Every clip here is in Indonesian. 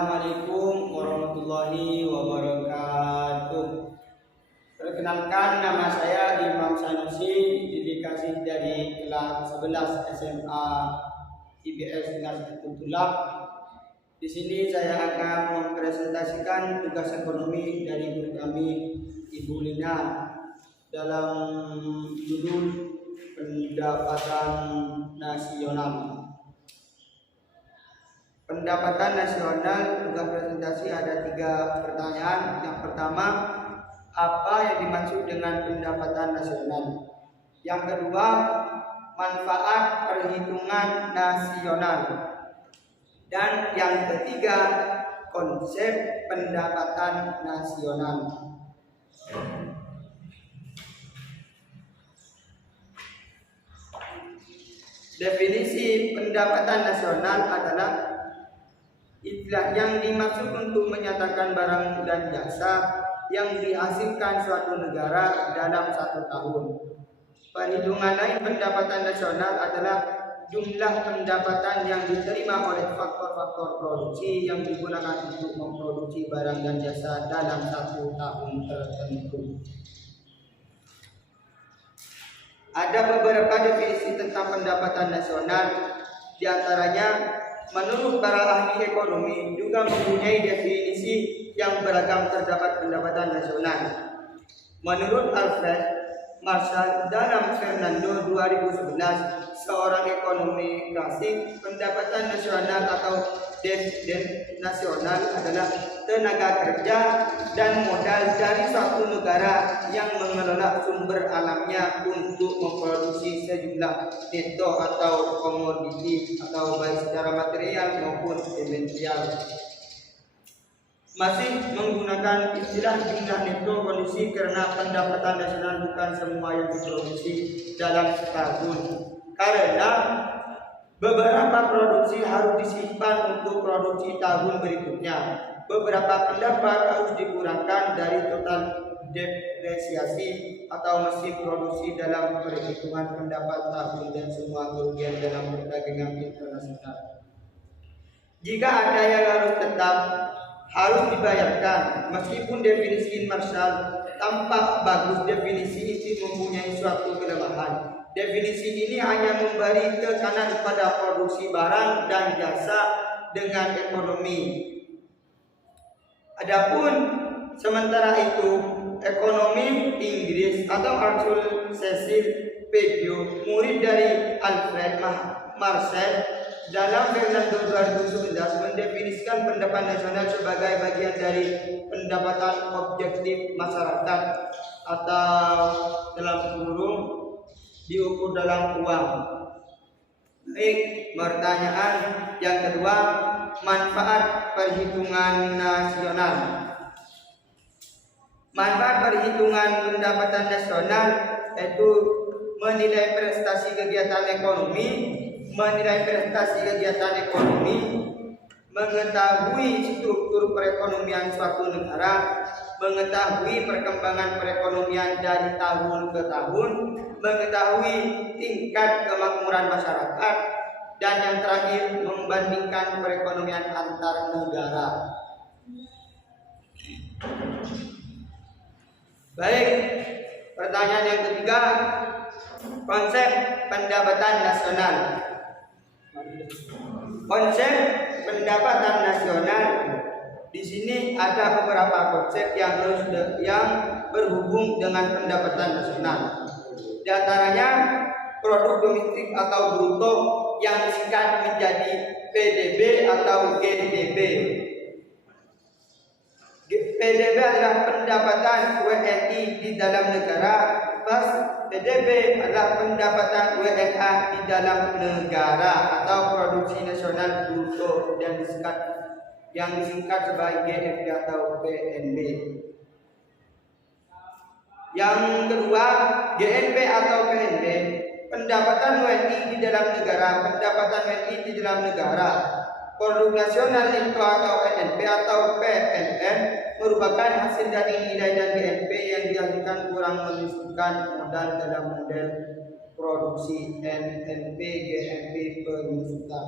Assalamualaikum warahmatullahi wabarakatuh. Perkenalkan, nama saya Imam Sanusi, dedikasi dari kelas 11 SMA IBS Nahdlatul Tulab. Di sini saya akan mempresentasikan tugas ekonomi dari guru kami, Ibu Lina, dalam judul pendapatan nasional. Pendapatan nasional, tugas presentasi ada 3 pertanyaan. Yang pertama, apa yang dimaksud dengan pendapatan nasional? Yang kedua, manfaat perhitungan nasional. Dan yang ketiga, konsep pendapatan nasional. Definisi pendapatan nasional adalah istilah yang dimaksud untuk menyatakan barang dan jasa yang dihasilkan suatu negara dalam 1 tahun. Perhitungan lain pendapatan nasional adalah jumlah pendapatan yang diterima oleh faktor-faktor produksi yang digunakan untuk memproduksi barang dan jasa dalam 1 tahun tertentu. Ada beberapa definisi tentang pendapatan nasional, di antaranya menurut para ahli ekonomi juga mempunyai definisi yang beragam terdapat pendapatan nasional. Menurut Alfred Marshall dalam Fernando 2011, seorang ekonomi klasik, pendapatan nasional atau dividen nasional adalah tenaga kerja dan modal dari suatu negara yang mengelola sumber alamnya untuk memproduksi sejumlah neto atau komoditi atau baik secara material maupun finansial. Masih menggunakan istilah jumlah neto kondisi karena pendapatan nasional bukan semua yang diproduksi dalam setahun, karena beberapa produksi harus disimpan untuk produksi tahun berikutnya. Beberapa pendapat harus dikurangkan dari total depresiasi atau mesin produksi dalam perhitungan pendapat tahun dan semua kerugian dalam perdagangan internasional. Jika ada yang harus dibayarkan, meskipun definisi Marshall tampak bagus, definisi ini mempunyai suatu kelemahan. Definisi ini hanya memberi tekanan pada produksi barang dan jasa dengan ekonomi. Adapun sementara itu, ekonomi Inggris atau Arthur Cecil Peugeot, murid dari Alfred Marshall, dalam Fernando 2011 mendefinisikan pendapatan nasional sebagai bagian dari pendapatan objektif masyarakat atau dalam kurung diukur dalam uang. Baik, pertanyaan yang kedua, manfaat perhitungan nasional. Manfaat perhitungan pendapatan nasional yaitu menilai prestasi kegiatan ekonomi, mengetahui struktur perekonomian suatu negara, mengetahui perkembangan perekonomian dari tahun ke tahun, mengetahui tingkat kemakmuran masyarakat, dan yang terakhir membandingkan perekonomian antar negara. Baik, pertanyaan yang ketiga, konsep pendapatan nasional. Konsep pendapatan nasional, di sini ada beberapa konsep yang berhubung dengan pendapatan nasional. Di antaranya produk domestik atau bruto yang disingkat menjadi PDB atau GDP. PDB adalah pendapatan WNI di dalam negara, plus PDB adalah pendapatan WNA di dalam negara atau produksi nasional bruto yang disingkat sebagai GFP atau PNB. Yang kedua, GNP atau PNB, pendapatan WNI di dalam negara, Produk nasional neto atau NNP atau PNN merupakan hasil dari nilai dan GNP yang dihasilkan kurang menyusunkan modal dalam model produksi NNP GNP penyusutan.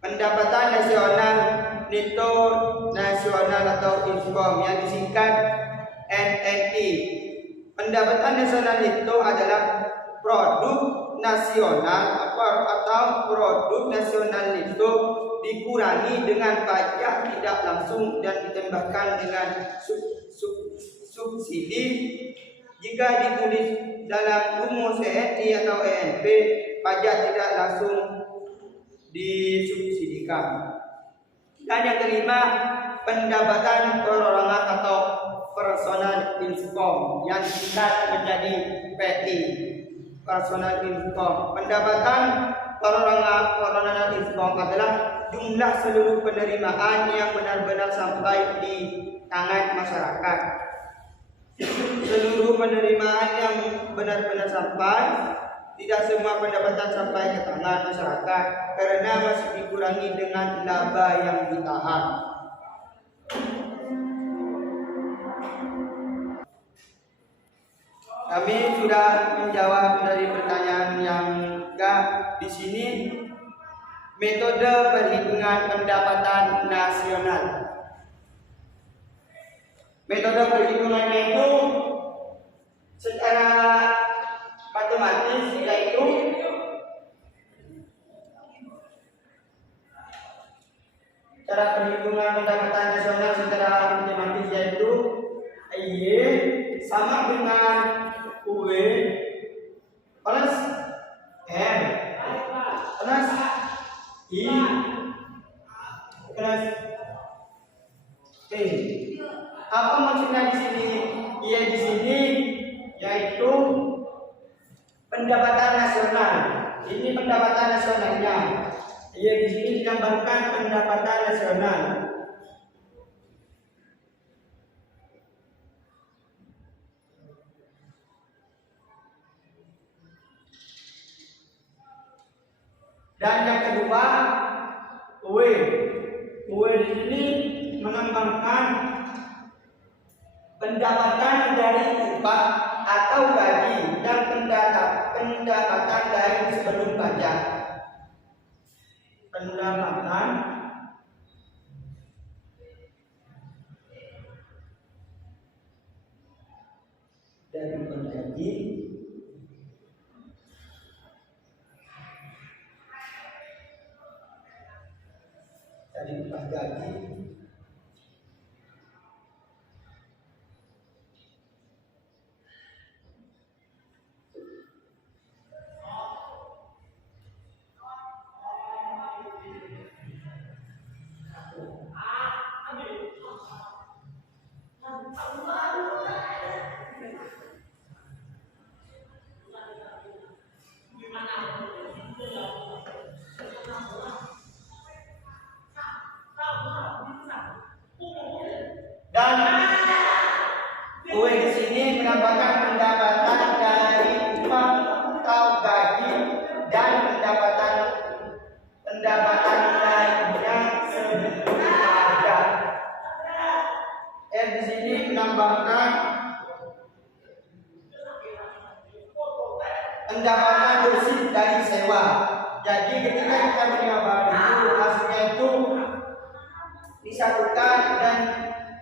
pendapatan nasional neto nasional atau INSCOM yang disingkat NNI. Pendapatan nasional neto adalah produk nasional atau produk nasional neto dikurangi dengan pajak tidak langsung dan ditambahkan dengan subsidi. Jika ditulis dalam rumus ENI atau ENP, pajak tidak langsung disubsidikan. Dan yang kelima, pendapatan perorangan atau personal income yang disingkat menjadi PI. Personal income. Pendapatan perorangan income adalah jumlah seluruh penerimaan yang benar-benar sampai di tangan masyarakat. Seluruh penerimaan yang benar-benar sampai, tidak semua pendapatan sampai ke tangan masyarakat karena masih dikurangi dengan laba yang ditahan. Kami sudah menjawab dari pertanyaan yang di sini. Metode perhitungan pendapatan nasional. Metode perhitungannya itu secara matematis yaitu cara perhitungan pendapatan nasional secara matematis yaitu Y sama dengan U plus M plus I plus T. Apa maksudnya di sini? Ya di sini yaitu pendapatan nasional. Ini pendapatan nasionalnya. Ya di sini digambarkan pendapatan nasional. Dan yang kedua, W di sini mengembangkan pendapatan dari upah atau gaji dan pendapatan dari sebelum pajak. Pendapatan dari gaji dari upah gaji dan W di sini menambahkan pendapatan dari upah atau gaji dan pendapatan lainnya sebelum pajak. R di sini menambahkan pendapatan bersih dari sewa. Jadi ketika kita menyewa barang itu hasilnya itu disatukan dan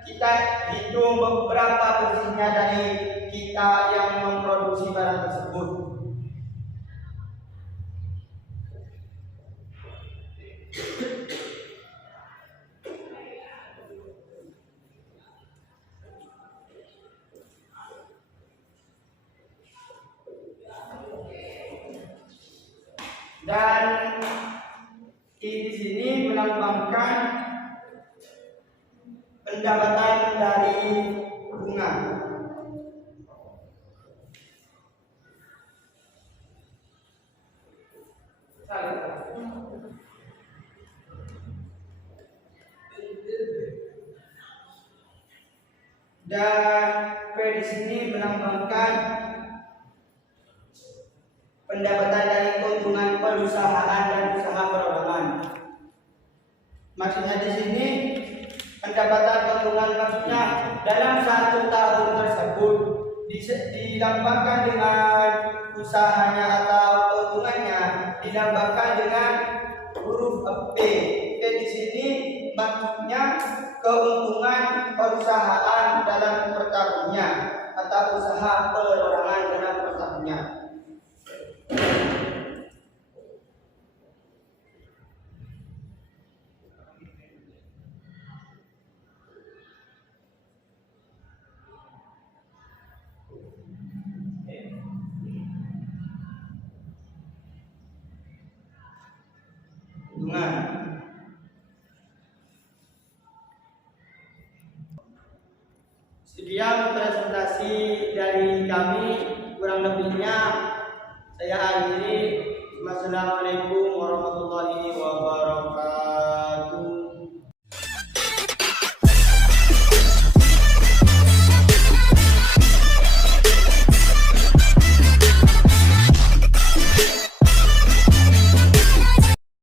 kita hitung beberapa bersihnya dari kita yang memproduksi barang tersebut. Dan di sini melambangkan pendapatan dari bunga. Dan P di sini melambangkan pendapatan dari keuntungan perusahaan dan usaha perorangan. Maksudnya di sini pendapatan keuntungan maksudnya dalam 1 tahun tersebut dilambangkan dengan usahanya atau keuntungannya dilambangkan dengan huruf P. P di sini maksudnya keuntungan perusahaan dalam per tahunnya atau usaha perorangan dalam per tahunnya. Keuntungan. Sekian presentasi dari kami, kurang lebihnya saya akhiri. Wassalamualaikum